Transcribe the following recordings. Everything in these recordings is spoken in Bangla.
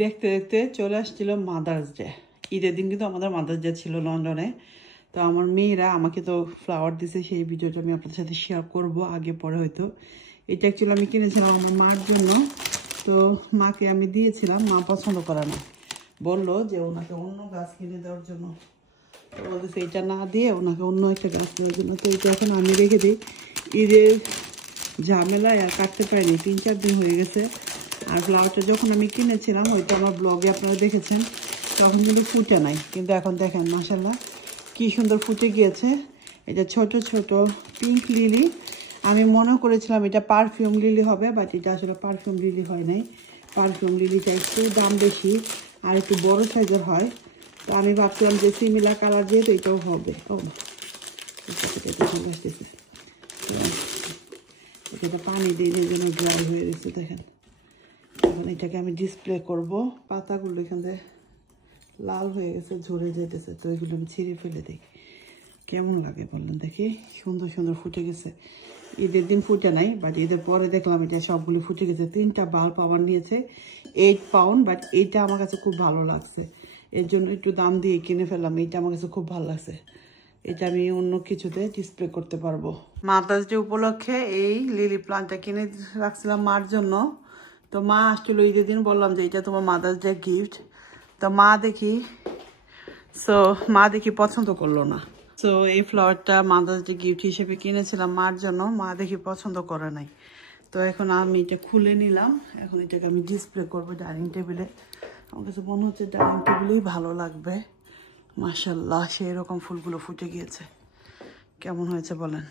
দেখতে দেখতে চলে আসছিল মাদার্স ডে। ঈদের দিন কিন্তু আমাদের মাদার্স ডে ছিল লন্ডনে। তো আমার মেয়েরা আমাকে তো ফ্লাওয়ার দিছে, সেই ভিডিওটা আমি আপনাদের সাথে শেয়ার করব আগে পরে হয়তো। এটা অ্যাকচুয়ালি আমি কিনেছিলাম আমার মার জন্য। তো মাকে আমি দিয়েছিলাম, মা পছন্দ করে না, বললো যে ওনাকে অন্য গাছ কিনে দেওয়ার জন্য। তো বলতেছে এটা না দিয়ে ওনাকে অন্য একটা গাছ দেওয়ার জন্য। তো এটা এখন আমি রেখে দিই, ঈদের ঝামেলায় আর কাটতে পারিনি, 3-4 দিন হয়ে গেছে। আর ফ্লাওয়ারটা যখন আমি কিনেছিলাম হয়তো আমার ব্লগে আপনারা দেখেছেন, তখন কিন্তু ফুটে নাই, কিন্তু এখন দেখেন মাশাআল্লাহ কি সুন্দর ফুটে গিয়েছে। এটা ছোট ছোট পিঙ্ক লিলি। আমি মনে করেছিলাম এটা পারফিউম লিলি হবে, বাট এটা আসলে পারফিউম লিলি হয় নাই। পারফিউম লিলিটা একটু দাম বেশি আর একটু বড় সাইজের হয়। তো আমি ভাবছিলাম যে সিমিলার কালার যেহেতু এটাও হবে। ও চলে আসতেছে, এটা পানি দিয়ে জন্য ড্রাই হয়ে গেছে দেখেন। এখন এটাকে আমি ডিসপ্লে করব। পাতাগুলো এখান থেকে লাল হয়ে গেছে, ঝরে যেতেছে, তো এগুলো আমি ছিঁড়ে ফেলে দিই। কেমন লাগে বললেন দেখি, সুন্দর সুন্দর ফুটে গেছে। ঈদের দিন ফুটে নাই, বাট ঈদের পরে দেখলাম এটা সবগুলো ফুটে গেছে। 3টা বাল্ব আবার নিয়েছে 8 পাউন্ড, বাট এইটা আমার কাছে খুব ভালো লাগছে, এর জন্য একটু দাম দিয়ে কিনে ফেললাম। এইটা আমার কাছে খুব ভালো লাগছে, এটা আমি অন্য কিছুতে ডিসপ্লে করতে পারবো। মাদার্স ডে উপলক্ষে এই লিলি প্লান্টটা কিনে রাখছিলাম মার জন্য। তো মা আসছিল ঈদের দিন, বললাম যে এটা তোমার মাদার্স ডে গিফট। তো মা দেখি পছন্দ করলো না। তো এই ফ্লাওয়ারটা মাদার্স ডে গিফট হিসেবে কিনেছিলাম মার জন্য, মা দেখি পছন্দ করে নাই। তো এখন আমি এটা খুলে নিলাম, এখন এটাকে আমি ডিসপ্লে করবো ডাইনিং টেবিলে। আমার কাছে মনে হচ্ছে ডাইনিং টেবিলেই ভালো লাগবে। মাশাআল্লাহ সেই রকম ফুলগুলো ফুটে গিয়েছে। কেমন হয়েছে বলেন,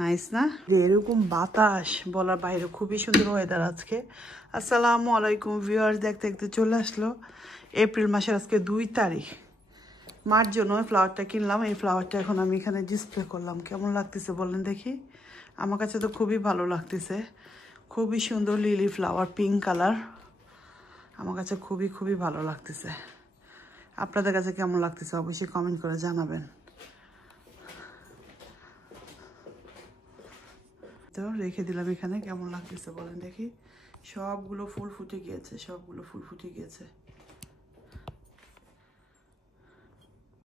নাইস না? এরকম বাতাস বলার বাইরে, খুবই সুন্দর ওয়েদার আজকে। আসসালামু আলাইকুম ভিউয়ার্স, দেখতে দেখতে চলে আসলো এপ্রিল মাসের আজকে 2 তারিখ। মার জন্য ফ্লাওয়ারটা কিনলাম, এই ফ্লাওয়ারটা এখন আমি এখানে ডিসপ্লে করলাম। কেমন লাগতেছে বলেন দেখি? আমার কাছে তো খুবই ভালো লাগতেছে, খুবই সুন্দর লিলি ফ্লাওয়ার, পিঙ্ক কালার। আমার কাছে খুবই ভালো লাগতেছে। আপনাদের কাছে কেমন লাগতেছে অবশ্যই কমেন্ট করে জানাবেন। তো রেখে দিলাম এখানে, কেমন লাগতেছে বলেন দেখি। সবগুলো ফুল ফুটে গিয়েছে, সবগুলো ফুল ফুটে গিয়েছে।